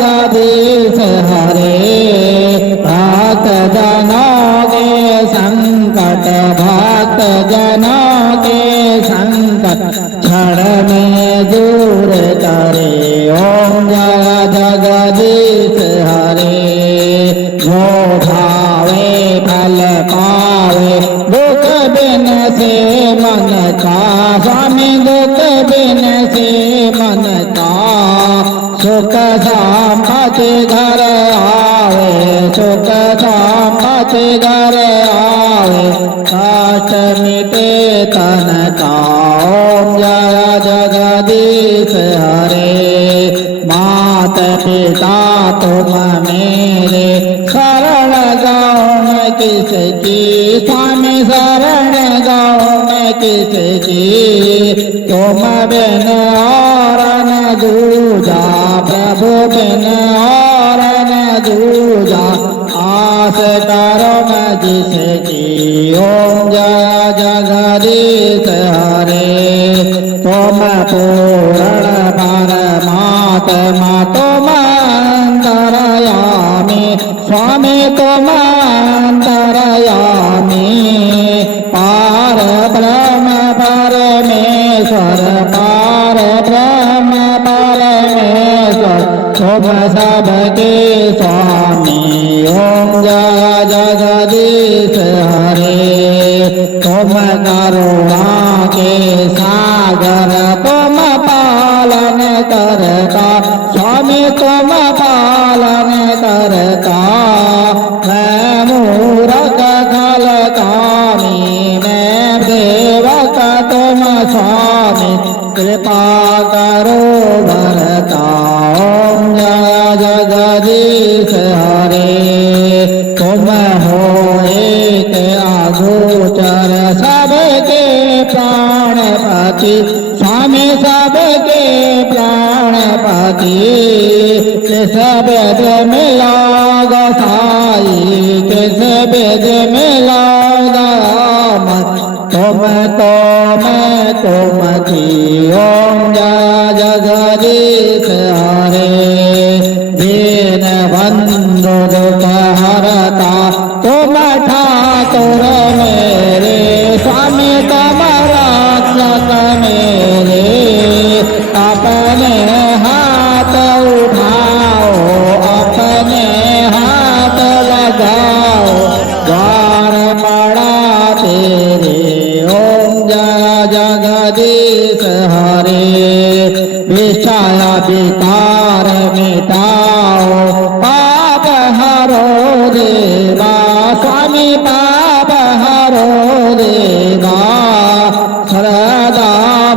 जगदीश हरे भक्त जनों के संकट भक्त जनों के संकट क्षण में दूर करे ओम जय जगदीश हरे जो भावे फल पावे दुख बिन से मन का स्वामी दुख बिन से मन का सुख संपत्ति घर आवे सुख संपत्ति घर आवे कष्ट मिटे तन का ओम जय जगदीश हरे मात पिता तुम मेरे शरण गाँव में किसकी स्वामी शरण गाँव में किसकी तुम बिन और न दूजा प्रभु बिन और न दूजा आस करो न जिसकी ओम जय जगदीश हरे तुम पूर्ण परमात्मा तुम अंतरयामी स्वामी तुम अंतरयामी पार ब्रह्म परमेश्वर पार ब्रह्म परमेश्वर तुम सबके स्वामी ओम जय जगदीश हरे तुम करुणा के सागर तुम पालन करता स्वामी तुम पालन करता मैं मूरख खल कामी मैं देवक तुम स्वामी कृपा करो भरता ओम जय जगदीश हरे तुम हो एक अगोचर सबके प्राणपति स्वामी सबके प्राणपति किस वेद मिला गोसाई किस वेद मिला तुम तो मैं तुम थी ओम जय जगदीश हरे दीन बंधु दुख हरता तुम ठाकुर मेरे स्वामी तुम रक्षक मेरे अपने हाथ उठाओ अपने हाथ लगाओ द्वार पड़ा तेरे ओम जय जगदीश हरे विषय विकार मिटाओ पाप हरो देवा स्वामी पाप हरो देवा श्रद्धा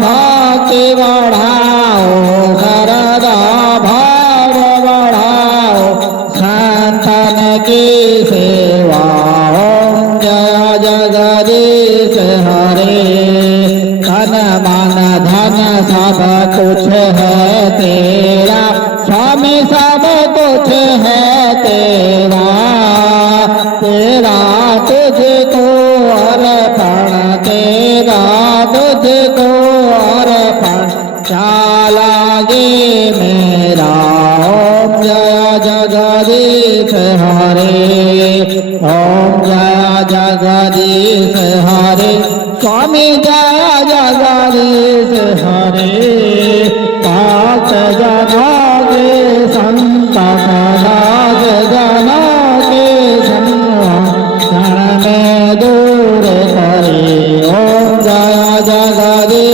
भक्ति बढ़ाओ श्रद्धा भाव बढ़ाओ संतन की सेवा ओम जय जगदीश हरे तन मन धन सब कुछ है तेरा स्वामी सब कुछ है तेरा तेरा तुझको अर्पण तेरा तुझको अर्पण चालागे मेरा ओम जय जगदीश हरे ओम जय जगदीश हरे स्वामी जय जगदीश हरे पाठ जनागे संतत राज जनागे क्षण में दूर करे ओम जय जगदीश